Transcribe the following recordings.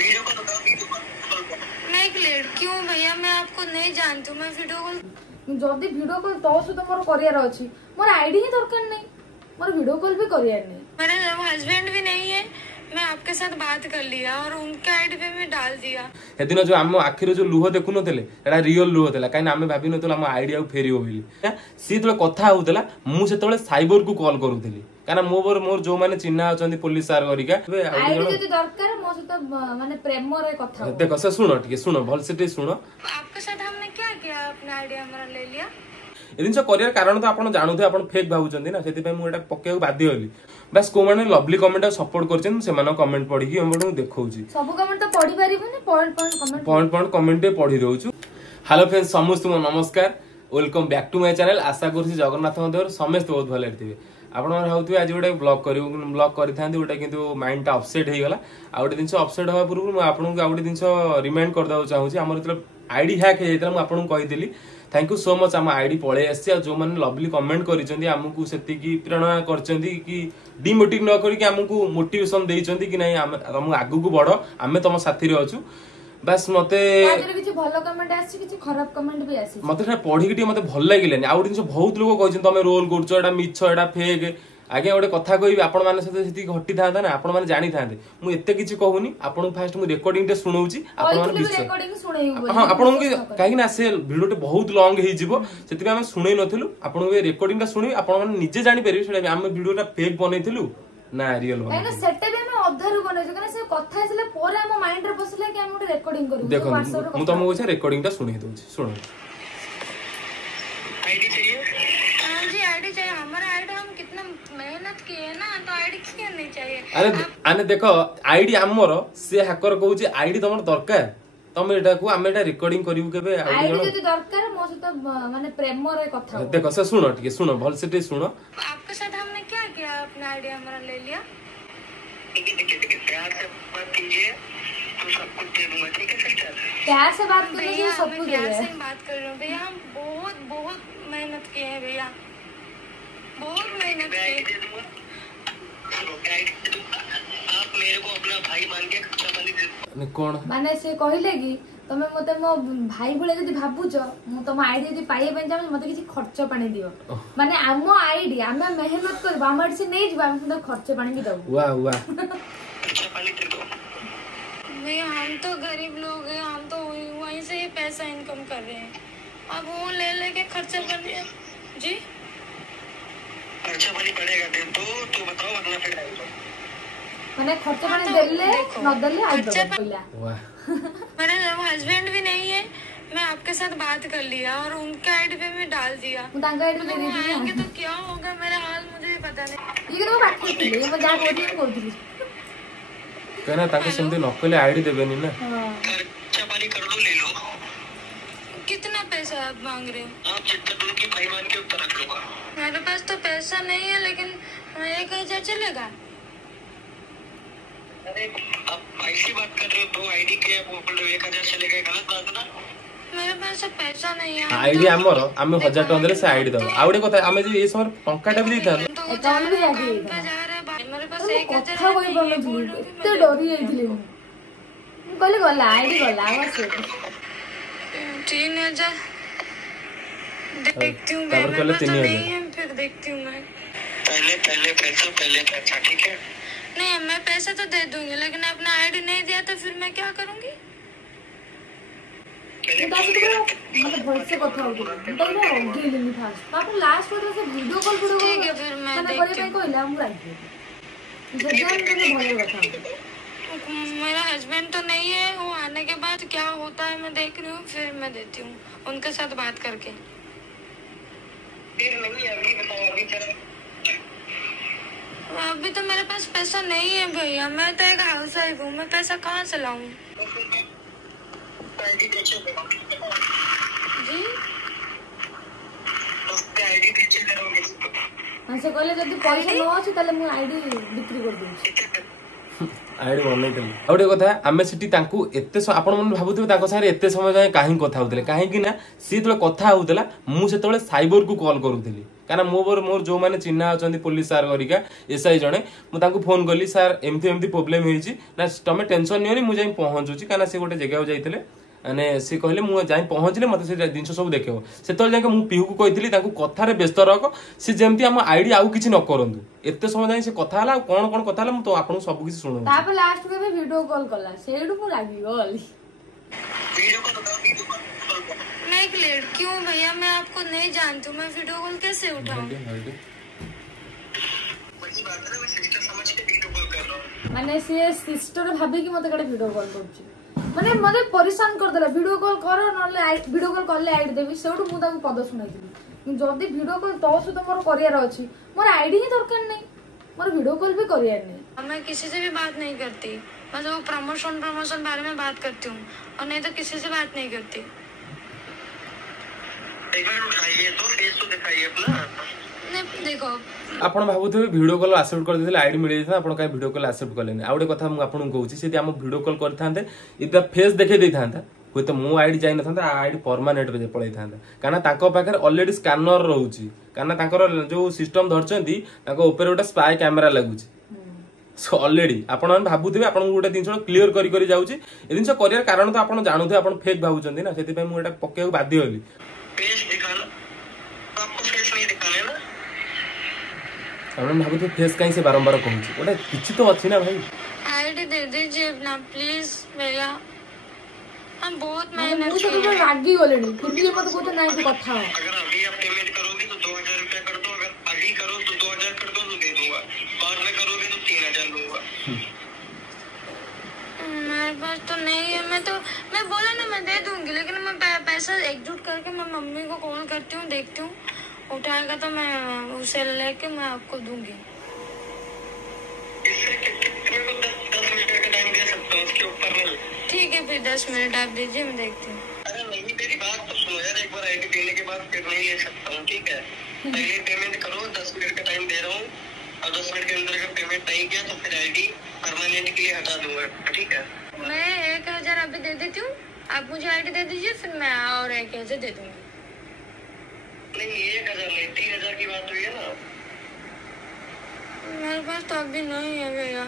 मैं एक लड़की हूँ भैया, मैं आपको नहीं जानती हूँ। मैं वीडियो कॉल जल्दी वीडियो कॉल तो सहित मोर करियर अछि, मोर आईडी ही दरकार नहीं, मोर वीडियो कॉल भी करियर नहीं। मेरा हस्बैंड भी नहीं है, मैं आपके साथ बात कर लिया और उनके आईडी पे मैं डाल दिया। हेदिन जो आम आखिर जो लुह देखु नथिले एटा रियल लुह थिला, काई आमे भाबी नथिला हम आईडी आ फेरियो बोली। सी तो कथा होतला मु सेतले साइबर को कॉल करूथली, काना मोर जो माने चिन्हा अछंती पुलिस सार करिका आईडी जति दरकार मो से तो माने प्रेम रे कथा। देखो से सुनो भल से सुनो। आपके साथ हमने क्या किया? अपना आईडी हमारा ले लिया। ए दिन करियर कारण तो आपण जानुथे, आपण फेक भाबुचंती ना, सेति पे मु एटा पक्के बाध्य होली। बस को माने लवली कमेंट सपोर्ट करछन, से माने कमेंट पढी कि हम देखौची। सब कमेंट तो पढी परिबो ने, पॉइंट कमेंट पढी दउछु। हेलो फ्रेंड्स, समस्त नमस्कार, welcome back to my channel. आशा करछि जगन्नाथ देवर समस्त बहुत भले थिबे। आपण मन हाउथबे आज गोटे ब्लॉग करिथांती, गोटे किंतु माइंड टा अपसेट हे गेला। आ गोटे दिनस अपसेट होबा पूर्व मु आपन को आ गोटे दिनस रिमाइंड कर दउ चाहूची। हमर मतलब आईडी हैक हे जेतला मु आपन को कहितली। Thank you so much. आम आईडी पळे आसी, जो मैंने लवली कमेंट करिसेंती हमकु सेति की प्रेरणा करचंती कि डिमोटिव न करी कि हमकु मोटिवेशन देइचंती कि नहीं तुम आगु को बढ़ो, आमे तुम साथी रे अछु। बस मते किछि भलो कमेंट आसी, किछि खराब कमेंट भी आसी। मते पढी कि मते भल लागिलानी। आ दिन बहुत लोग कहछन तुम रोल करछो, एटा मिछ, एटा फेक। आगे गोटे कथा कहबी, आपण माने सहित घटी था ना, आपण माने जानी थांते। मु एते किछि कहूनी, आपण फास्ट मु रिकॉर्डिंग टे सुनौची, आपण माने रिकॉर्डिंग सुनैबो। हां, आपण काहे ना से वीडियो टे बहुत लॉन्ग हे जिवो, सेति हम सुनै नथिलु। आपण के रिकॉर्डिंग टा सुनी, आपण माने निजे जानि परिबे सेटा हम वीडियो टा फेक बनैथिलु ना रियल बनै। काहे सेटे भी हम अधारु बनैछु, काहे से कथा आइले पोरे हम माइंड रे बसले कि हम गोटे रिकॉर्डिंग करू। देखो मु तुमको से रिकॉर्डिंग टा सुनै दउची, सुनो। आईडी चाहिए? हां जी, आईडी चाहिए। हमारा आईडी हम कितना मेहनत किए ना, तो आईडी क्यों नहीं चाहिए? अरे देखो आईडी हमर से हैकर कहूची आईडी तमर दरकार, तमे एटा को हम एटा रिकॉर्डिंग करिवु केबे आईडी जति दरकार मो से तो माने प्रेम रे कथा। देखो से सुनो भल से सुनो। आपके साथ हमने क्या किया? अपना आईडी हमारा ले लिया। देखिए प्यार से बात कीजिए तो सब कुछ दे दूंगा, ठीक है सिस्टर? प्यार से बात करने से सब कुछ प्यार से बात कर रहे हो भैया। हम बहुत मेहनत किए हैं भैया, बहुत मेहनत किए। आप मेरे को अपना भाई मान के खर्चा पानी दे कौन माने से कहिले कि तमे मते मो भाई भले जदी भाबुछ, मु तम आईडी जदी पाइए पे जाम, मते किछि खर्च पानी दियो। माने आमो आईडी आमे मेहनत करबा, हमर से नै जबा, हम तो खर्च पानी भी दऊ। वाह वाह। खर्चा पानी दे दो भैया। हम तो गरीब लोग हैं, हम तो वहीं से ही पैसा इनकम कर रहे हैं। अब वो ले लेके खर्चा पानी। जी खर्चा पानी पड़ेगा दे तो बताओ, वरना फिर माने खर्च पानी देले न देले आई दो पहिला। वाह। मेरा हस्बैंड भी नहीं है, मैं आपके साथ बात कर लिया और उनके आईडी पे मैं डाल दिया। मु तांगा आईडी ले वो दी आएंगे तो क्या होगा मेरा हाल मुझे पता नहीं। ये तो बात करथिले, हम जा करथिली कहना ताके सेमते नकले आईडी देबेनी ना। खर्चा पानी कर लो, ले लो। कितना पैसा आप मांग रहे हो? आप जितना दूर की भाई मान के उतना रख लूंगा। मेरे पास तो पैसा नहीं है, लेकिन 1000 चलेगा। अरे आप ऐसी बात कर रहे हो, तो आईडी के वो बोल रहे हो 1000 चलेगा, गलत बात है ना? मेरे पास पैसा नहीं है। आईडी हमर हम 1000 टका देले से आईडी दो। आ गोटे कथा हम जे ए समय टंकाटा भी देता तो अकाउंट भी आगे मेरे पास 1000 कथा कोई बोलथि, एते डरी जाइथिले। मु कहले गला आईडी गला आवसे 3000 देखती हूँ। तापर कहले 3000 नहीं है, फिर देखती हूँ मैं। पहले पैसा, ठीक है? नहीं, मैं पैसा तो दे दूंगी, लेकिन अपना आईडी नहीं दिया तो फिर मैं क्या करूंगी? मतलब बहुत से कथा होती है, तो मैं ओगे लेनी फास्ट। आप लास्ट में से वीडियो कॉल करो। ठीक है, फिर मैं देखती हूं। कोइला हम राइट है जब मैं भले कथा। मेरा हस्बैंड तो नहीं है, वो आने के बाद क्या होता है मैं देख रही हूँ, फिर मैं देती हूँ उनके साथ बात करके। फिर नहीं, अभी बताओ, अभी चलो। अभी तो मेरे पास पैसा नहीं है भैया, मैं तो एक हाउस वाइफ हूँ, मैं पैसा कहाँ से लाऊं? आईडी बेचे दो जी। उसका आईडी बेचे करोगे? हमसे कहले जदी पैसा न अछि तले मु आईडी बिक्री कर दूँ। आईडी बनैतली। आ गोटे कथा आमे सिटी तांकू एते आपण मन भाबुथिबे ताको सारे एते समय जाय काहे कथा होतले, काहे कि ना सी तले कथा होतला मु सेतले साइबर को कॉल करूथली। କାରଣ ମୋର ଯୋଉମାନେ ଚିହ୍ନା ଅଛନ୍ତି पुलिस सार गरिका एसआई जणे मु तांको फोन कली सर एमती प्रॉब्लम हेची ना तमे टेंशन नियोनी मु जाई पहुंचुची काना से गोटे जगह जाइतले माने से कहले मु जाई पहुंचले मते से जिंस सब देखियो सेतल जाके मु पिहु को कहितली तांको कथारे व्यस्त रख से जेमती हम आईडी आउ किछि न करंतु एते समय जाई से कथा हला कोन कथा हला मु तो आपन सब किछि सुनु तापर लास्ट में वीडियो कॉल कला सेडू मु लागी गली वीडियो को बताओ वीडियो कॉल मैं एक लड़की हूँ भैया, मैं आपको नहीं जानती हूँ, मैं वीडियो कॉल कैसे उठाऊं? वही बात है ना, मैं सिस्टर समझ के वीडियो कॉल कर रहा हूँ। माने से सिस्टर भाभी की मते कड़े वीडियो कॉल करछि माने मते परेशान कर देला वीडियो कॉल करो नले वीडियो कॉल करले आईडी देबी सेडू मु ताको पद सुनाइली जदी वीडियो कॉल तो सुतो मोर करियर अछि मोर आईडी ही दरकार नहीं मोर वीडियो कॉल भी करियर नहीं। मैं किसी से भी बात नहीं करती, मैं तो प्रमोशन बारे में बात करती हूँ और नहीं तो किसी से बात नहीं करती। एक बार उठाइए तो फेस तो दिखाइए अपना। नहीं देखो आपण भाबुथे वीडियो कॉल एक्सेप्ट कर देले आईडी मिले था आपण काई वीडियो कॉल एक्सेप्ट करलेनी आउडे कथा मु आपन कहूची सेति हम वीडियो कॉल करथांते इदा फेस देखे देथांता होय तो मो आईडी जाई नथांता आईडी परमानेंट रे पळै थांता काना ताको पाखर ऑलरेडी स्कैनर रहउची काना ताकर जो सिस्टम धरचंती ताको ऊपर गोटा स्पाई कैमरा लागुची सो ऑलरेडी आपण भाबुथे आपण गोटे दिन क्लियर करी करी जाउची ए दिन करियर कारण तो आपण जानुथे आपण फेक भाबुचंती ना सेति पे मु एटा पक्के बाध्य होली। फेस दिखाना, आपको फेस नहीं दिखाने ना। आपण भाबुथे फेस काई से बारंबार कहूची गोटे किछि तो अछि ना भाई। आईडी दे दीजिए ना प्लीज भैया, हम बहुत मैं मेहनत तो की है। रागी गलेनी फिर भी मत को नहीं को कथा हो अगर अभी आप पेमेंट करोगे तो 2000 रुपया कर दो, अगर अभी करो तो 2000 कर दो तो दे दूंगा, बाद में करोगे तो 3000 दूंगा। मेरे पास तो नहीं है, मैं बोला ना मैं दे दूंगी, लेकिन मैं पैसा एकजुट करके मैं मम्मी को कॉल करती हूँ, देखती हूँ उठाएगा तो मैं उसे लेके मैं आपको दूंगी। इससे तुम्हें को 10 मिनट का टाइम दे सकता हूँ, उसके ऊपर नहीं। ठीक है फिर 10 मिनट आप दीजिए, मैं देखती हूँ। अरे नहीं, मेरी बात तो सुनो यार, एक बार आईडी देने के बाद फिर नहीं ले सकता हूँ, ठीक है? पहले पेमेंट करो, 10 मिनट का टाइम दे रहा हूँ, और 10 मिनट के अंदर अगर पेमेंट नहीं किया तो फिर आईडी परमानेंट के लिए हटा दूंगा, ठीक है? मैं 1000 अभी दे देती हूँ, आप मुझे आईडी दे दीजिए, फिर मैं और 1000 दे दूंगी। नहीं 1000 नहीं, 3000 की बात हुई है ना। मेरे पास तो अभी नहीं है भैया।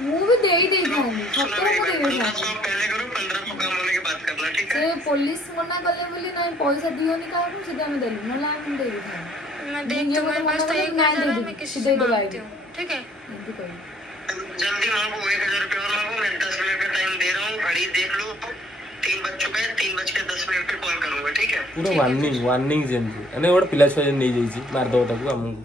मु भी दे ही दे थानी सुनो सत्तर मेरी को बात, दे 1500 पहले करो, 1500 काम होने के बाद करना, ठीक है? से पुलिस मना करले बोली नहीं पैसा दियोनी काहू सीधा हम देली नला हम दे दी थानी मैं देखती हूँ, मेरे पास तो 1000 है, मैं किसी से मांगती हूँ, ठीक है? एंटी कोई जल्दी मांगो, 1000 रुपया और मांगो, मैं 10 मिनट का टाइम दे रहा हूँ, घड़ी देख लो, 3 बज चुके हैं, 3:10 पे कॉल करूंगा, ठीक है? पूरा वार्निंग जेंती अने ओड पिला छय नै जाईची मार दो ताकू हमकु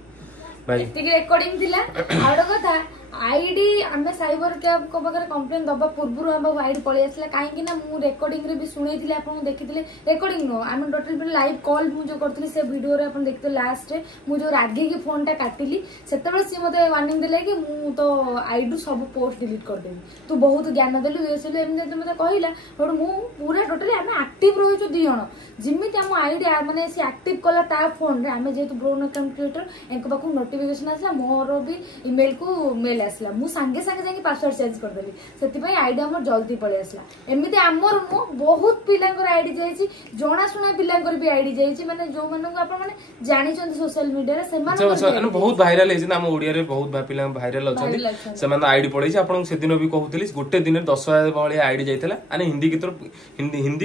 भाई एतिक रेकॉर्डिंग थिला आउडो कथा आईडी आमे साइबर कैब को बगर कंप्लेन दबा पूर्व हम आईडी पळि आसला काहे कि ना मु रेकॉर्डिंग रे भी सुनैथिले आपन देखिथिले रेकॉर्डिंग नो आमे टोटल पे लाइव कॉल मु जो करथिले से वीडियो रे आपन देखते लास्ट रे मु जो रागी की फोन टा काटिली सेतेबे सी मते वार्निंग देले कि मु तो आईडी सब पोस्ट डिलीट कर देबी तू बहुत ज्ञान देलु एसले एमने मते कहिला और मु पूरा टोटली आमे एक्टिव रहि छु दी जण जिमिति हम आईडी माने से एक्टिव कला ता फोन रे आमे जेतु ब्रोन अकाउंट क्रिएटर एनको बाकू नोटिफिकेशन आसला मोर भी ईमेल को मेल आसला मु संगे संगे जाके पासवर्ड चेंज कर देली सेति पई आईडी हमर जल्दी पळे आसला एमिति हमर नो बहुत पिलांकर आईडी जाईची जोना सुना पिलांकर भी आईडी जाईची माने जो मानन आपण माने जानि चंद सोशल मीडिया रे सेमान बहुत वायरल है हम ओडिया रे बहुत पिला वायरल अछंती सेमान आईडी पळेची आपण से दिन भी कहउतली गोटे दिन 10,000 वाली आईडी जाइतला अने हिंदी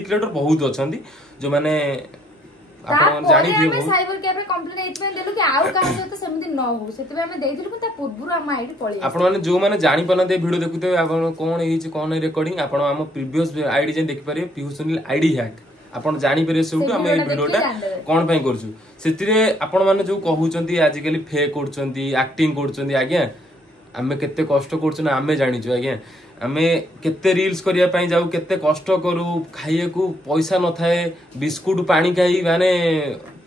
क्रिएटर बहुत अछंती जो माने आपण जानि दियो साइबर कैब रे कंप्लेन एतमे देलु कि आउ का सहित सेमिति न हो सेतबे हमें देइदिलु कि ता पूर्वरु हम आईडी पळी आपण माने जो माने जानि पनते वीडियो देखुते आपण कोन हेची कोन रेकॉर्डिंग आपण हम प्रीवियस आईडी जे देखि पारे पीहू सुनील आईडी हैक आपण जानि पारे सेउटु हम ए वीडियोटा कोन पई करछु सेतिरे आपण माने जो कहउचंती आज काली फेक करचंती एक्टिंग करचंती आज्ञा आमे केते कष्ट करछु ना आमे जानिछु आज्ञा आमे केते रील्स करिया पई जाऊ केते कष्ट करू खाइए को पैसा न थाए बिस्कुट पानी खाई माने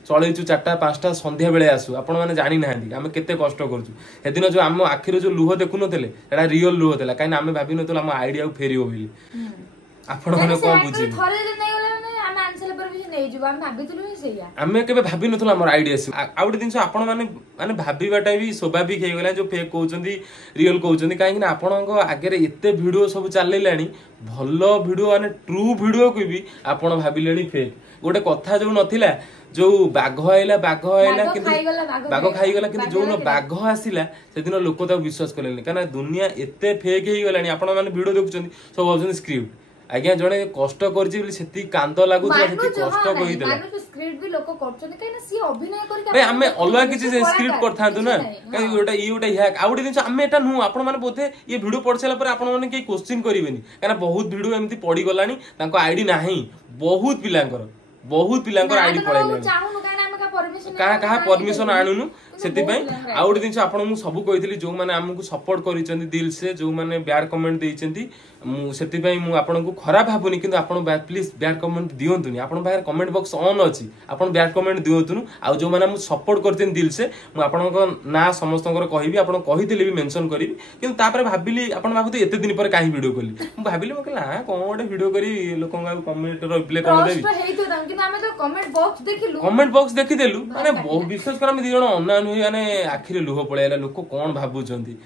चलैछु 4टा 5टा संध्या बेले आसु आपण माने जानि नाहंती आमे केते कष्ट करछु हेदिन जो हम आखिर जो लुह देखु नथले एटा रियल लुह थला काई आमे भाबी नथला हम आईडिया फेरियो बोली आपण माने को बुझी थरे नै होला माने आमे आंसर पर भी नै जब हम भाबितलु ही सैया आमे केबे भाबी नथला हमर आईडिया से आउट दिन आपण माने भाबीबाटा भी स्वाभाविक हे गेला जो फेक कहउचंदी रियल कहउचंदी काहे कि आपणको आगे एते वीडियो सब चलैलानी भलो वीडियो माने ट्रू वीडियो को भी आपण भाबिलेनी फेक गोटे कथा जो नथिला जो बाघ आइला किंतु बाघ खाईगला किंतु जो बाघ आसिला सेदिन लोक ताको विश्वास करेनि काना दुनिया एते फेक हेई गलानी आपण माने वीडियो देखुचंदी सब भाबुचंदी स्क्रिप्ट आज्ञा जणे कष्ट करछि बोली सेति कांद लागुतला सेति कष्ट कहि देला स्क्रिप्ट भी लोक करछन काहे ना सी अभिनय करि भाई हमें अलग किछि स्क्रिप्ट करथांतु ना काहे ओटा ई ओटा ह्याक आउडी दिन हमें एटा नु आपण माने बोथे ये वीडियो पढछला पर आपण माने के क्वेश्चन करिवेनी काना बहुत वीडियो एम्ति पडी गलानी तांको आईडी नाही बहुत पिलांकर आईडी पळैले कहा परमिशन आणुनु सेति पई आउडी दिन आपण मु सब कहितली जो माने हमकु सपोर्ट करिसेंती दिल से जो माने बैड कमेंट देइसेंती मु सेति पई मु आपण को खराब भाबुनी किंतु आपण प्लीज बैड कमेंट दियंतुनी आपण बाहर कमेंट बॉक्स ऑन अछि आपण बैड कमेंट दियंतुनु आ जो माने मु सपोर्ट करतेन दिल से मु आपण को ना समस्तंकर कहिबी आपण कहितले भी मेंशन करिवि किंतु तापर भाबिली आपण भाबुते एते दिन पर काहे वीडियो कली मु भाबिली म कहला कोन ओडे वीडियो करी लोकन का कमेंट रिप्लाई कर देबी हेइतो दाम किंतु हमें तो कमेंट बॉक्स देखि देलु माने बहुत विश्वास कर हम दी जण अनन होई माने आखिरे लुह पळैला लोक कोन भाबुचंती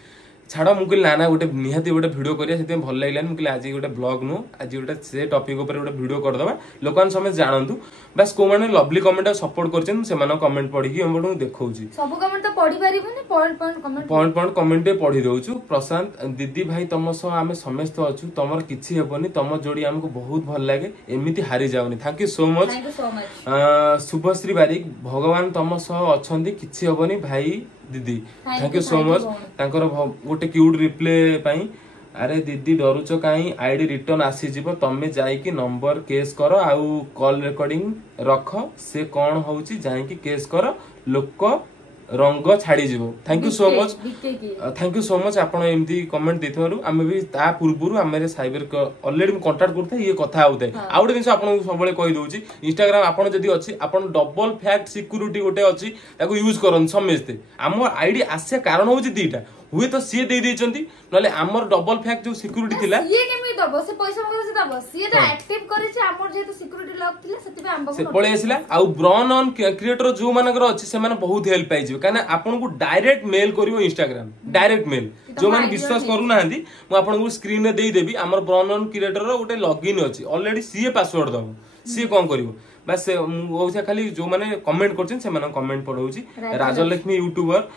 छाड़ मुझे नाना गोटे निहाती गोटे वीडियो करिया सेते भल लागलानी मुझे आज गोटे ब्लॉग नु आज गोटे से टॉपिक ऊपर गोटे वीडियो कर दबा लोकन समस्त जानंतु बस को माने लवली कमेंट सपोर्ट करछन से माने कमेंट पढी कि हम देखौची सब कमेंट तो पढी परिबो ने पॉइंट कमेंट पढी दउछु प्रशांत दीदी भाई तम सह आमे समस्त अछु तमर किछि हेबोनी तम जोड़ी हमको बहुत भल लागे एमिति हारी जाउनी thank you so much Subhashree Barik भगवान तम सह अछंती किछि हेबोनी भाई दीदी थैंक यू सो मच तांकर गोटे क्यूट रिप्ले पई अरे दीदी डरुच काई आईडी रिटर्न आसी जिवो तमे जाई कि नंबर केस करो आउ कॉल रिकॉर्डिंग रख से कोन होउची जाई कि केस करो लोक रंग छाड़ी जीवो थैंक यू सो मच आपण एमती कमेंट देथारु आमे भी ता पूर्वरु आमे साइबर ऑलरेडी कांटेक्ट करथे ये कथा होते आउटे दिन आपण सबले कहि दोची इंस्टाग्राम आपण जदी अछि आपण डबल फैक्ट सिक्योरिटी गोटे अछि ताको यूज करन समझते हमर आईडी आसे कारण होची दीटा हुए तो सी दे देचंती नले हमर डबल फैक्ट जो सिक्योरिटी थिला ये केमी दबो से पैसा मगर से दबो सी तो एक्टिव करे छै हमर जे तो सिक्योरिटी लॉक थिला सेति पे हम से पळे आसिला आ ब्रॉन ऑन क्रिएटर जो मानकर अछि से माने बहुत हेल्प पाइ जिवो काना आपन को डायरेक्ट मेल करिवो इंस्टाग्राम डायरेक्ट मेल जो माने विश्वास करू नाहंती मु आपन को स्क्रीन रे देई देबी हमर ब्रॉन ऑन क्रिएटर रो गोटे लॉगिन अछि ऑलरेडी सी पासवर्ड दबो सी कोन करिवो बस ओसा खाली जो माने कमेंट करछन से माने कमेंट पढौची राजलक्ष्मी यूट्यूबर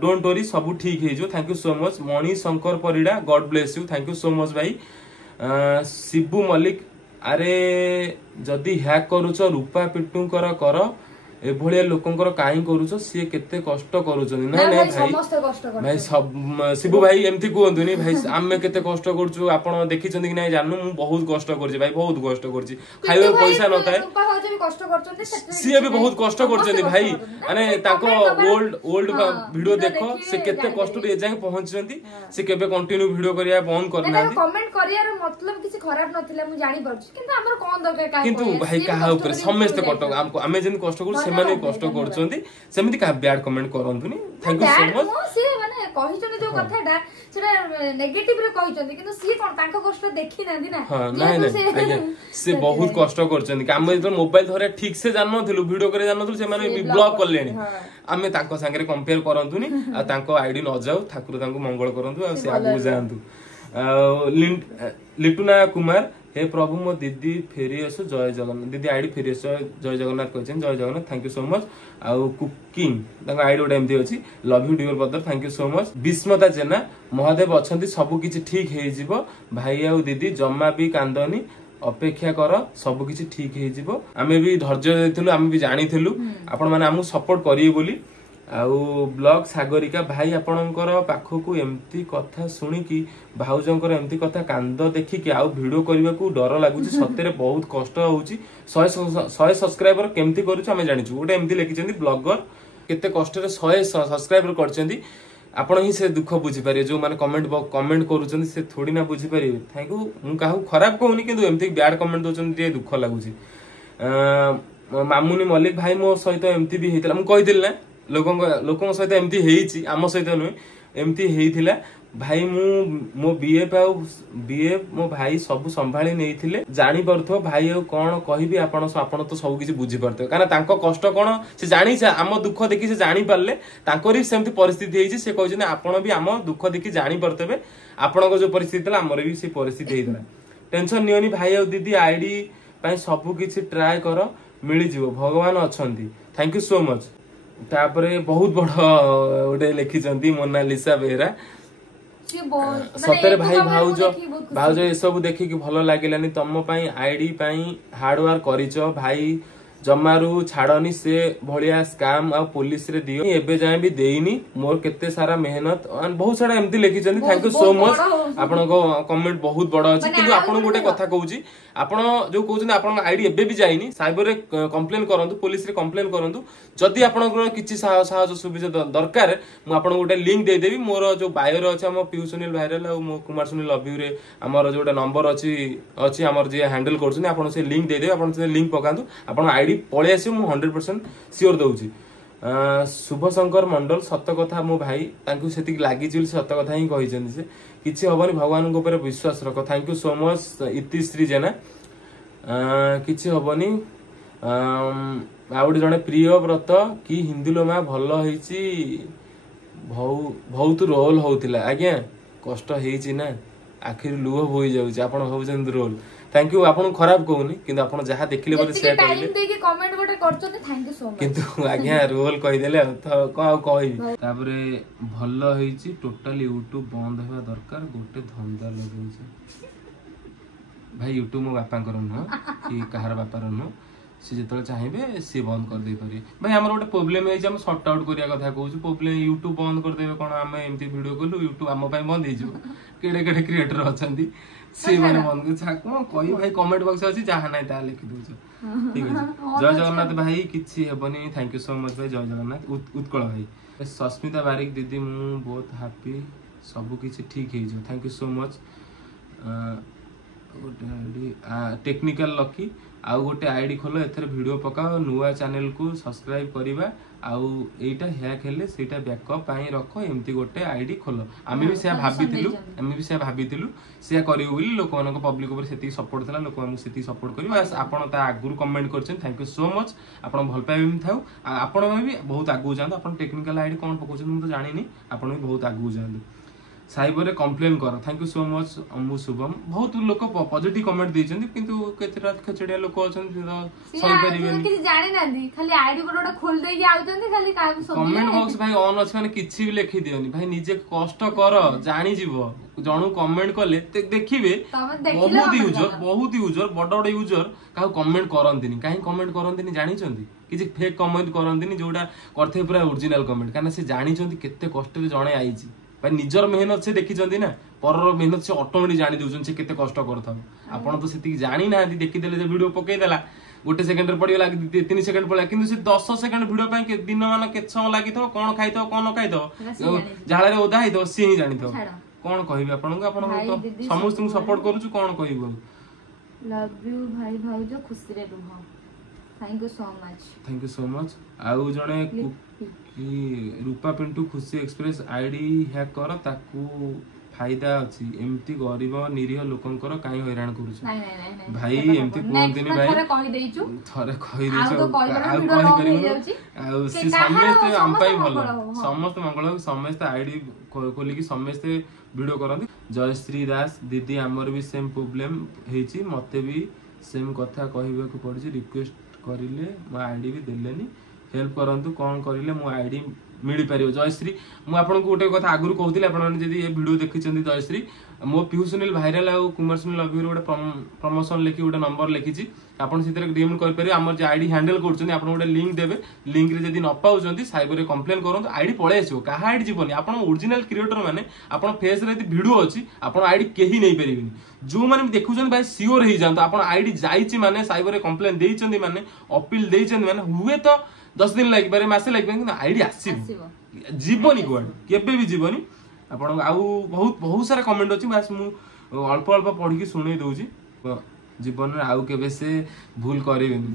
डोंट वरी सब ठीक है जो thank you so much Mani Shankar Parida God bless you thank you so much भाई शिबू मलिक अरे जदी हैक करूछ रूपा पिट्टू कर ए भलिया लोकंकर काई करूछ सी केते कष्ट करूछ नै नै भाई सब शिबू भाई एमती कहंतुनी भाई आमे केते कष्ट करछु आपण देखि चंदी कि नै जाननु मु बहुत कष्ट करछि भाई बहुत कष्ट करछि खाइबे पैसा न थाए सी भी बहुत कष्ट करछनी भाई माने ताको ओल्ड वीडियो देखो से केते कष्ट रे जाय पहुंचछंती से केबे कंटिन्यू वीडियो करिया बंद करना कमेंट करियार मतलब किछि खराब नथिला मु जानि परछु किंतु हमर कोन दरकार काई किंतु भाई काहा ऊपर समस्त कष्ट हमको आमे जन कष्ट करू से माने कष्ट करछंती सेमिति का बैड कमेंट करंतुनी थैंक यू सो मच से माने कहिछनी जो कथाटा सेटा नेगेटिव रे कहिछंती किंतु सी कोन तांको कष्ट देखि नांदी ना हां नै से बहुत कष्ट करछंती काम जे मोबाइल धरे ठीक से जान नथलु वीडियो करे जान नथलु से माने ब्लॉक करलेनी आमे तांको संगे कंपेयर करंतुनी आ तांको आईडी न जाऊ ठाकुर तांको मंगल करंतु आ से आगु जानतु लिटुना कुमार हे प्रभु मो दीदी फेरी असो जय जगन्नाथ दीदी आईडी फेरी असो जय जगन्नाथ कहछन जय Jagannath thank you so much आ कुकिंग तांको आईडी ओडे एमती अछि love you dear brother thank you so much Bismita Jena Mahadev अछंती सब किछि ठीक हे जिवो भाई आ दीदी जम्मा भी कांदनी अपेक्षा कर सब किछि ठीक हे जिवो आमे भी धैर्य देथिलु आमे भी जानिथिलु आपण माने हमु सपोर्ट करिए बोली आउ ब्लॉग सागरिका भाई आपणकर पाखकू एमती कथा सुनी कि भाउजंकर एमती कथा कांद देखि कि आउ वीडियो करबा को डर लागुची सतेरे बहुत कष्ट होउची 100 सब्सक्राइबर केमती करूछ हमें जानिछु ओटे एमती लिखिचंदी ब्लॉगर केते कष्ट रे 100 सब्सक्राइबर करचंदी आपण ही से दुख बुझी पारे जो माने कमेंट करूचंदी से थोड़ी ना बुझी पारे थैंक यू मु काहू खराब कहूनी किंतु एमती बैड कमेंट दोचंदी जे दुख लागुची मामुनी मलिक भाई मो सहित एमती भी हेतला मु कहिदिल ना लोकन सहित एमती हेइची आम सहित नुहे एमती हेइथिला भाई मो बीए मो भाई सब संभाली नेइथिले जानि परथो भाई कोन कहिबी आपण तो सब किछि बुझी परथो काना तांको कष्ट कोन से जानि छ आम दुख देखि से जानि पारले तांकोरी सेमती परिस्थिति हेइची से कहजने आपण भी आम दुख देखि जानि परतबे आपण को जो परिस्थिति ला हमर भी से परिस्थिति हेइतला टेंशन नियोनी भाई आ दीदी आईडी पई सब किछि ट्राई करो मिल जीव भगवान अछंती थैंक यू सो मच तापरे बहुत बड़ गोटे लिखिचंती मोनालिसा बेहरा सतरे भाई भाउज भाउज ए सब देखि कि भलो लागिलानी तम पई आईडी पई हार्ड वर्क करिच भाई जमारू छाड़नी से भलिया स्कैम आ पुलिस रे दियो एबे जाय भी देइनी मोर केते सारा मेहनत बहुत सारा एमती लिखि चंदी थैंक यू सो मच आपन को कमेंट बहुत बड़ अछि किंतु आपन गोटे कथा कहूची आपन जो कहउछन आपन आईडी एबे भी जाइनी साइबर रे कंप्लेन करंतु पुलिस रे कंप्लेन करंतु जदी आपन को किछि साहाय्य सुविधा दरकार मु आपन गोटे लिंक दे देबी मोर जो बायो रे अछि हम पीयू सुनील वायरल आ मो कुमार सुनील लव यू रे हमर जोटा नंबर अछि हमर जे हैंडल करछन आपन से लिंक दे देबे आपन से लिंक पकांतु आपन आईडी पळे आसी मु 100% सियोर दउची शुभ शंकर मंडल सत्य कथा मो भाई तांकु सेति लागी चिल सत्य कथा ही कहि जंदी से किछि हबनी भगवान को ऊपर विश्वास रखो थैंक यू सो मच इतिश्री जेना किछि हबनी आउडी जने प्रिय व्रत की हिंदुलो मा भलो हेची बहुत रोल होतिला आज्ञा कष्ट हेची ना आखिर लुह होई जाउची आपण होउचन रोल थैंक यू आपन खराब कहूनी किंतु आपन जहा देखिले बोले शेयर करिले टाइम दे के कमेंट गोटे करछन थैंक यू सो मच किंतु आज्ञा रोल कहि देले तो को कहि तापरे भलो हेची टोटल YouTube बंद हेबा दरकार गोटे धंदा लगौछ भाई YouTube मो बापा करन कि कहार बापा रन से जतले चाहिबे से बंद कर दे पारे भाई हमर गोटे प्रॉब्लम है जे हम सॉर्ट आउट करिया कथा कहूछ प्रॉब्लम YouTube बंद कर देबे कोन हम एमती वीडियो कलु YouTube हम पय बंद हे जो केडे केडे क्रिएटर अछंती से माने मन को छा कोन कहि भाई कमेंट बॉक्स अछि जहा नै ता लिखि दोछ ठीक अछि जय जगन्नाथ भाई किछि हेबनी थैंक यू सो मच भाई जय जगन्नाथ उत्कल भाई सस्मिता बारिक दीदी मु बहुत हैप्पी सब किछि ठीक हे जो thank you so much technical lucky आउ गोटे आईडी खोलो एथर वीडियो पकाओ नुआ चैनल को सब्सक्राइब करिबा आउ एटा हैक हेले सेटा बैकअप पाई रखो एमती गोटे आईडी खोलो आमे भी से भाबितिलु से करियो बोली लोक मानको पब्लिक ऊपर सेती सपोर्ट थला लोक मानको सेती सपोर्ट करियो आपण ता आगुरु कमेंट करछन थैंक यू सो मच आपण भल पाइबे थाउ आपण भी बहुत आगु जांदो आपण टेक्निकल आईडी कोन पकोछन मु तो जानि नि आपण भी बहुत आगु जांदो साइबर रे कंप्लेन करो थैंक यू सो मच अम्मू शुभम बहुत लोक पॉजिटिव कमेंट देछन किंतु केतरा खचड़िया लोक अछन सही परिबेन किछि जानि नांदी खाली आईडी कोड खोल देई आउतंदी खाली का कमेंट बॉक्स भाई ऑन अछि माने किछि भी लिखि दियोनी भाई निजे कष्ट कर जानि जीवो जणु कमेंट करले देखिबे बहुत यूजर बड यूजर का कमेंट करंतिनी काहे कमेंट करंतिनी जानि चंदी किछि फेक कमेंट करंतिनी जोडा करथे पूरा ओरिजिनल कमेंट काना से जानि चंदी केते कष्ट रे जणे आइची भाई निजर मेहनत से देखी चंदी ना पर मेहनत से ऑटोमेटिक जानि दउछन से केते कष्ट करथाउ आपण तो सेति जानि ना देखि देले जे वीडियो पकई देला गोटे सेकंड रे पडियो लाग 3 सेकंड पडला किंतु से 10 सेकंड वीडियो पय के दिन मान के समय लागिथो कोन खाइथो कोन खाइथो झाळे रे ओदा हिथो सी ही जानिथो कोन कहिबे आपण को तो समस्त को सपोर्ट करूछु कोन कहिबो लव यू भाई भाउजो खुशी रे रुह थैंक यू सो मच आउ जणे कि रूपा पिंटू खुशी एक्सप्रेस आईडी हैक कर ताकू फायदा अछि एमती गरीब निरीह लोकंकर काई हैरान करूछ भाई एमती कोनदिनी भाई थरे कहि देछु आ कहि आ से समस्त हम पाई भलो समस्त मंगल समस्त आईडी खोली कि समस्त वीडियो करंती जयश्री दास दीदी हमर भी सेम प्रॉब्लम हेची मते भी सेम कथा कहिबे को पड़छि रिक्वेस्ट करिले मो आईडी भी देलेनी हेल्प करंतु कोन करिले मो आईडी मिली पारियो जयश्री मु आपन को गोटे कथा आगुरु कहउतिले आपन जदी ए वीडियो देखिचंदी जयश्री मो पीयू सुनील वायरल आ कुमार सुनील लव यू गोटे प्रमोशन लेखि गोटे नंबर लेखिची आपन सितरे डीएम कर पारे हमर जे आईडी हैंडल करछन आपन गोटे लिंक देबे लिंक रे जदी न पाउचंदी साइबर रे कंप्लेन करंतु आईडी पळे आछो कहा आईडी जीवनी आपन ओरिजिनल क्रिएटर माने आपन फेस रे वीडियो अछि आपन आईडी केही नै परिबिनी जो माने देखुचन भाई सियोर हे जानतो आपन आईडी जाईची माने साइबर रे कंप्लेन देइचंदी माने अपील देइचंदी माने हुए तो 10 दिन लागि पारे मासे लागि पारे आईडी आसीबो जीवनी कोड केबे भी जीवनी आपन आउ बहुत सारा कमेंट अछि बस मु अल्प अल्प पढि के सुनै दउची जीवन रे आउ केबे से भूल करिवेनी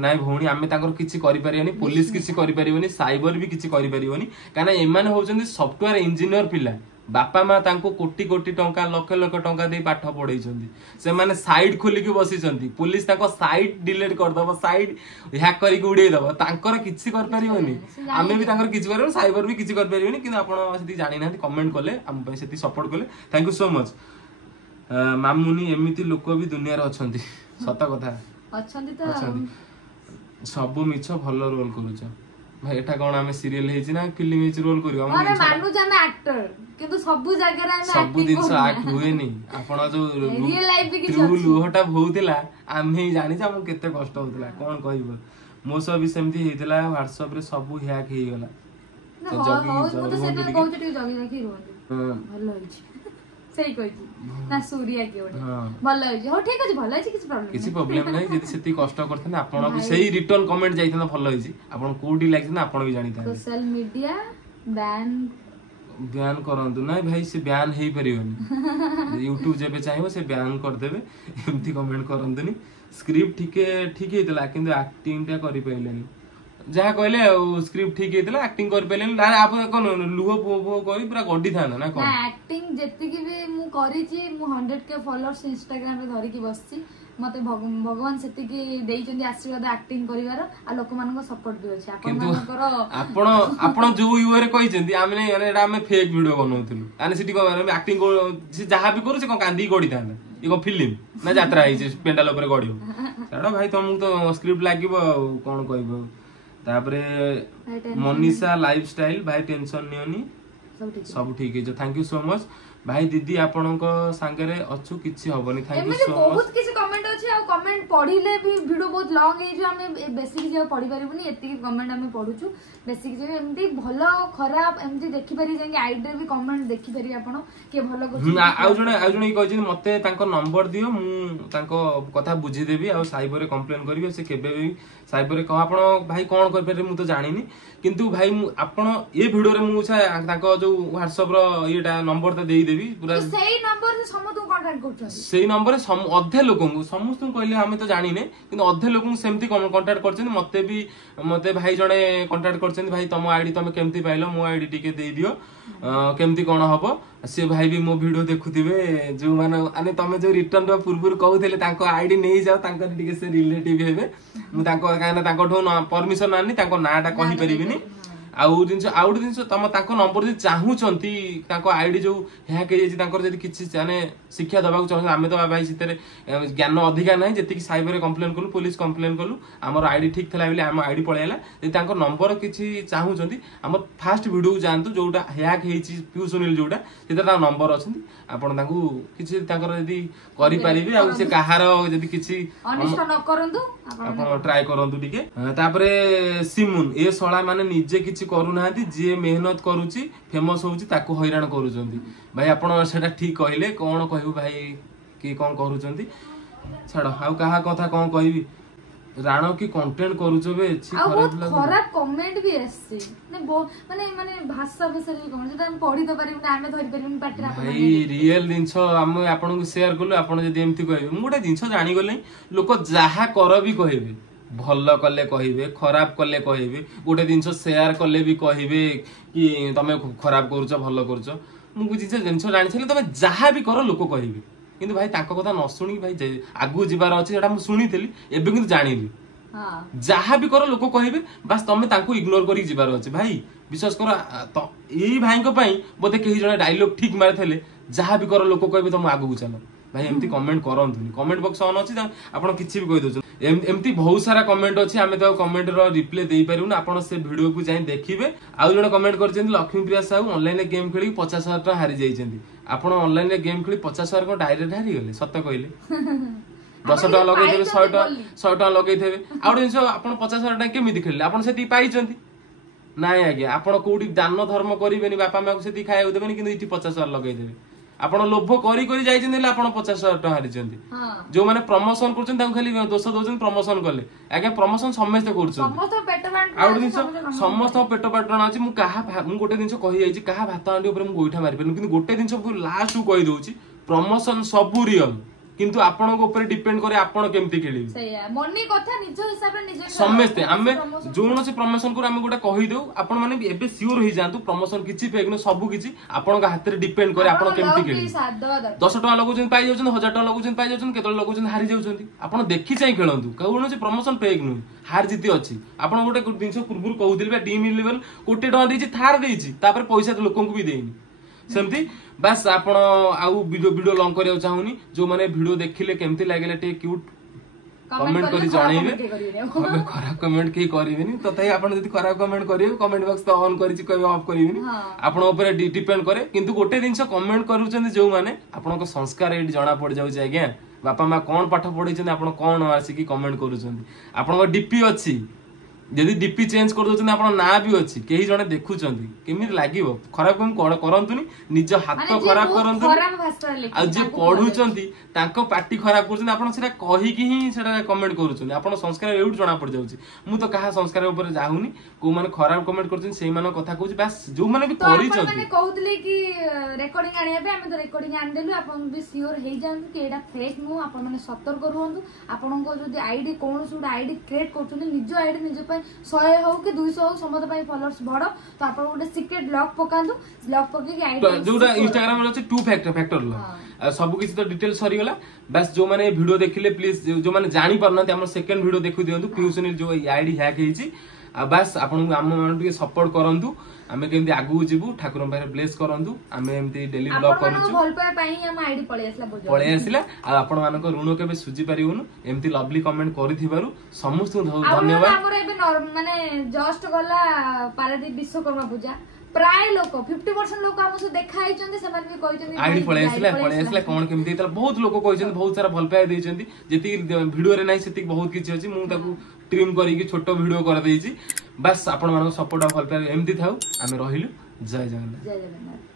नाइ भौणी आमे ताकर किछि करि परियनी पुलिस किछि करि परियनी साइबर भी किछि करि परियनी काना एमान होचंदी सॉफ्टवेयर इंजीनियर पिला बापा माँ तांको कोटी कोटी टंका लक्ष लक्ष टंका दे पाठ पढ़ाई से माने साइट खोलिक बसी पुलिस ताको साइट डिलीट कर दबो साइट हैक करिक उड़े दबो तांकर किछि कर परियोनी आमे भी तांकर किछि करबो साइबर भी किछि कर परियोनी किंतु आपण सेति जानि नाथि कमेंट करले हम पे सेति सपोर्ट करले थैंक यू सो मच मामुनी एमिति लोक भी दुनिया रे अछंती सत कथा अछंती तो सब मिछ भल रोल करूछ भाई एटा कोन हमें सीरियल हेछि ना फिल्म हेछि रोल करियो हम मानु जे हम एक्टर किंतु सब जगह रे हम सब दिन से एक्ट हुए नहीं आपण जो रियल लाइफ भी किछ ट्रू लुहटा भौतिला आमे जानि जा हम केते कष्ट होतला कोन कहबो मो सब भी सेमती हेतिला WhatsApp रे सब हैक हे गेला तो जगी मु तो सेटा कहू जे जगी रखी रोन भलो होछि सही कहछि ना सूर्या के ओडे भलो होछि हो ठीक अछि भलो होछि किछ प्रॉब्लम नहीं जदी सेती कष्ट करथन आपण भी सही रिटर्न कमेंट जाइथन भलो होछि आपण कोडी लागिथन आपण भी जानि था सोशल मीडिया बैन करंतु ना भाई से बैन हे परियोनी YouTube जेबे चाहिबो से बैन कर देबे एमती कमेंट करंतुनी स्क्रिप्ट ठीक हेतला किंतु एक्टिंग टा करि पैलेनी जहा कहले स्क्रिप्ट ठीक हेतला एक्टिंग कर पैलेनी ना आप कोन लुह पो करी पूरा गड्डी थाना ना कोन ना एक्टिंग जति की भी मु करी छी मु 100k फॉलोअर्स Instagram रे धरि की बसची मते भगवान सेति की देइचंदी आशीर्वाद एक्टिंग करिवार आ लोक मानको सपोर्ट भी अछि आपण जो यूए रे कहिचंदी आमे ने एडा आमे फेक वीडियो बनौथिलु आने सिटी को एक्टिंग से जहा भी करू से को कांदी गडी थाना एको फिल्म ना यात्रा आइছে पेंडाल ऊपर गडियो छाडो भाई तुमको तो स्क्रिप्ट लागिबो कोन कहबो तापरे मनीषा लाइफस्टाइल भाई टेंशन नियोनी सब ठीक है थैंक यू सो मच भाई दीदी आपनक संगे रे अछु किछि होबनी थैंक यू सो मच बहुत किछि कमेंट अछि आ कमेंट पढिले भी वीडियो बहुत लॉन्ग हे जो हमें बेसिक जे पढि परिबनी एति कमेंट हमें पढुछु बेसिक जे एमती भलो खराब एमती देखि परि जांगे आईडी भी कमेंट देखि परि आपन के भलो करछि आ जणे कहछि मते तांको नंबर दियो मु तांको कथा बुझी देबी आ साइबर रे कंप्लेन करबी से केबे भी साइबर रे कह आपन भाई कोन कर परबे मु तो जानिनी किंतु भाई आपन ए वीडियो रे मु तांको जो WhatsApp रो एटा नंबर त देई देबी पूरा सेही नंबर से समस्त कांटेक्ट करछन सेही नंबर अधे लोकन समस्त कहले हमें तो जानिने किंतु अधे लोकन सेमती कांटेक्ट करछन मते भाई जणे कांटेक्ट करछन भाई तुम आईडी तुम केमती पाइलो मो आईडी टिके देई दियो केमती कोन हबो से भाई भी मो वीडियो देखुथिबे जो माने अने तमे जो रिटर्न रो पूर्व कहउथिले तांको आईडी नै जाओ तांको टिके से रिलेटिव हेबे मु तांको काना तांको ठो परमिशन आनी तांको नाटा कहि परिबिनी आउ जिंस तम तांको नंबर जे चाहूचंती तांको आईडी जो हैक हे जे तांकर जदी किछि जाने शिक्षा दबाक चाहू आमे तो भाई सितरे ज्ञान अधिका नै जेति कि साइबर रे कंप्लेन कलु पुलिस कंप्लेन कलु हमर आईडी ठीक थला बेले हम आईडी पळेला जे तांको नंबर किछि चाहूचंती हमर फास्ट वीडियो जानतु जोटा हैक हेछि पीयू सुनील जोटा सेता नंबर अछंती आपण तांको किछि तांकर जदी करि परिबे आ से कहार जदी किछि अनिष्ट न करंतु आपण ट्राई करंतु टिके तापरे सिमुन ए सळा माने निजे किछि करू नाहंती जे मेहनत करूची फेमस होउची ताको हैरान करूचंती भाई आपण सेटा ठीक कहिले कोन कहबो भाई की कोन करूचंती छाडो हाउ कहा कथा कोन कहबी राणो की कंटेंट करूचो बे छी खराब कमेंट भी आसी माने माने भाषा भाषा जे कमेंट जेटा हम पढि तो परिबो ना हमें धरि परिबो पाटरा भाई रियल दिनछ हम आपन को शेयर करलु आपन जदी एमती कहबे मुटा दिनछ जानि गले लोक जाहा कर भी कहबे भल कले कहिबे खराब कले कहिबे गोटे जिंस शेयर कले भी कहिबे कि तमे खराब करूछ भल करूछ मु बुझी जे जिंस जानि छले तमे जहा भी कर लोक कहिबे किंतु भाई ताको कथा न सुनी भाई आगु जिबार अछि एटा मु सुनिथिली एबे किंतु जानिली हां जहा भी कर लोक कहिबे बस तमे ताको इग्नोर करी जिबार अछि भाई विश्वास कर त एई भाई को पई बोते केही जने डायलॉग ठीक मारथले जहा भी कर लोक कहिबे तमे आगु चलो भाई एमती कमेंट करंतुनी कमेंट बॉक्स ऑन अछि आपण किछि भी कहि दोछ एमती बहुत सारा कमेंट अछि हमें तो कमेंट रो रिप्लाई देई परिउ ना आपण से वीडियो को जाई देखिबे आ जने कमेंट करछन लक्ष्मीप्रिया साहू ऑनलाइन रे गेम खेली 50,000 टका हारि जाइछन्ती आपण ऑनलाइन रे गेम खेली 50,000 को डायरेक्ट हारि गेले सत्य कहले 10 टका लगै देबे 100 टका लगै देबे आउट जिंस आपण 50,000 टका केमिति खेलले आपण सेति पाइछन्ती नाय आगे आपण कोडी दान धर्म करिबेनी बापा मां को सेति खाइउ देबेनी किंतु इति 50,000 लगै देबे आपण लोभ करी करी जाइछन्ती आपण 50,000 टका हारिछन्ती जो माने प्रमोशन करछन ताऊ खाली दोष दोजन प्रमोशन करले आगे प्रमोशन समस्त करछन समस्त पेट बांट आउट जिंस समस्त पेट बांटन अछि मु कहा मु गोटे दिनस कहि जाइछि कहा भात आंडी ऊपर मु गोइठा मारि परनु किंतु गोटे दिनस लास्ट कहि दोछि प्रमोशन सब रियल किंतु आपण को ऊपर डिपेंड करे आपण केमती खेलिबे सही है मन्नी कथा निज हिसाब रे निज समस्त हमें जोन से प्रमोशन कर हम गोटा कहि देउ आपण माने एबे सियोर होई जानतु प्रमोशन किछि फेक न सब किछि आपण का हाथ रे डिपेंड करे आपण केमती खेलिबे 10 टका लगुचन पाइ जाउछन 1000 टका लगुचन पाइ जाउछन केतल लगुचन हारि जाउछन आपण देखि चाहि खेलंतु कहउनो से प्रमोशन फेक न हार जीती अछि आपण गोटे दिनस पूर्व कहउथिल टीम लेवल कोटी टका देछि थार देछि तापर पैसा लोकन को भी देइनी सेमती बस आपण आउ वीडियो लॉन्ग करियो चाहुनी जो माने वीडियो देखिले केमती लागले टे क्यूट कमेंट करी जणैबे खराब कमेंट केही करिवेनी तथापि आपण जदि खराब कमेंट करिवे कमेंट बॉक्स तो ऑन करिछि कहबे ऑफ करिवेनी आपण ऊपर डिपेंड करे किंतु गोटे जिंस कमेंट करूछन जो माने आपण को संस्कार एडी जणा पड़ जाउछ आज्ञा बापा माँ कौन पाठ पढ़ी आपण कौन आसिक कमेंट करूछन आपण डीपी अछि यदि डीपी चेंज कर दोछन आपण ना भी अछि केही जणे देखुछंती केमि लागिवो खराब काम करंतुनी निज हाथ खराब करंतुनी आ जे पढुछंती तांको पार्टी खराब करछन आपण सेटा कहि कि ही सेटा कमेंट करूछन आपण संस्कार एउट जणा पड़ जाउची मु तो कहा संस्कार ऊपर जाहुनी को माने खराब कमेंट करछन सेही माने कथा कहूची बस जो माने भी करिछंती माने कहउतले कि रेकॉर्डिंग आनिया बे हम तो रेकॉर्डिंग आन देलु आपण भी श्योर हे जान कि एटा फेक नु आपण माने सतर्क रहंतु आपण को जदी आईडी कोन सुड आईडी क्रिएट करछन निज आईडी निज 100 हो कि 200 हो समस्त पाई फॉलोअर्स बड़ो तो आपण गोटे सीक्रेट लॉक पकांदु लॉक पके कि आईडी जोटा इंस्टाग्राम रे अछि 2 फैक्टर लॉक सब किछि तो डिटेल सरी गला बस जो माने वीडियो देखिले प्लीज जो माने जानि परनते हमर सेकंड वीडियो देखु दियंतु पियुसनी जो आईडी हैक हेछि आ बस आपण आम मान सपोर्ट करंतु आमे केमती आगु जीवु ठाकुर पारे ब्लेस करंतु आमे एमती डेली ब्लॉग करूछु भल पाए पई हम आईडी पळे आसला आ आपण मानको ऋण केबे सुजी परिवनु एमती लवली कमेंट करिथिबारु समस्त धन्यवाद हमर एबे माने जस्ट गला पारादीप विश्वकर्मा पूजा प्राय लोक 50% लोक हमसे देखाई चंदी समान भी कहि चंदी आईडी पळे आसला कोन केमती तला बहुत लोक कहि चंदी बहुत सारा भल पाए देइ चंदी जेती वीडियो रे नै सेती बहुत किछि अछि मु ताकू ट्रिम करी कि छोटो वीडियो कर देइछि बस आपण मानको सपोर्ट भल पाए एमती थाउ आमे रहिलु जय जगन्नाथ।